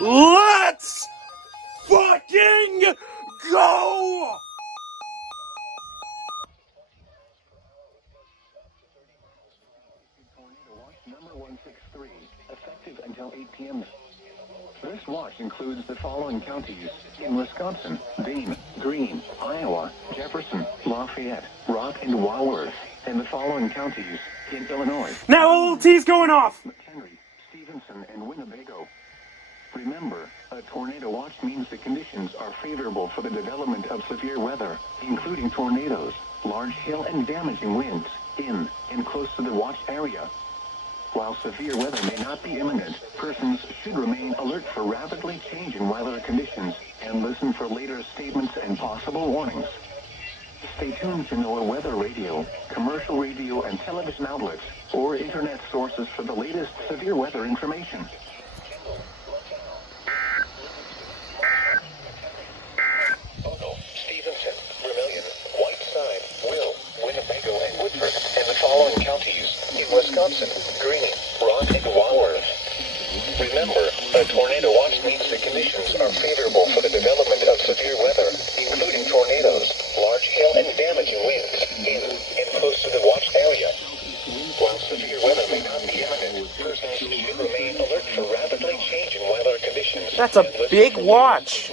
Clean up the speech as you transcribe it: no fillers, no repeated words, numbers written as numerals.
Let's fucking go! Tornado watch number 163, effective until 8 p.m. This watch includes the following counties in Wisconsin: Dane, Greene, Iowa, Jefferson, Lafayette, Rock, and Walworth, and the following counties in Illinois: Now a little T's going off. McHenry, Stevenson, and Winnebago. Remember, a tornado watch means the conditions are favorable for the development of severe weather, including tornadoes, large hail, and damaging winds in and close to the watch area. While severe weather may not be imminent, persons should remain alert for rapidly changing weather conditions and listen for later statements and possible warnings. Stay tuned to NOAA weather radio, commercial radio and television outlets, or internet sources for the latest severe weather information. Ogle, Stevenson, Vermilion, Whiteside, Will, Winnebago, and Woodford, and the following counties in Wisconsin: Greene, Rock, and Walworth. Remember, a tornado watch means the conditions are favorable for the development of severe weather, including tornadoes, large hail, and damaging winds in and close to the watch area. While severe weather may not be imminent, persons should remain alert for rapidly changing weather conditions. That's a big watch.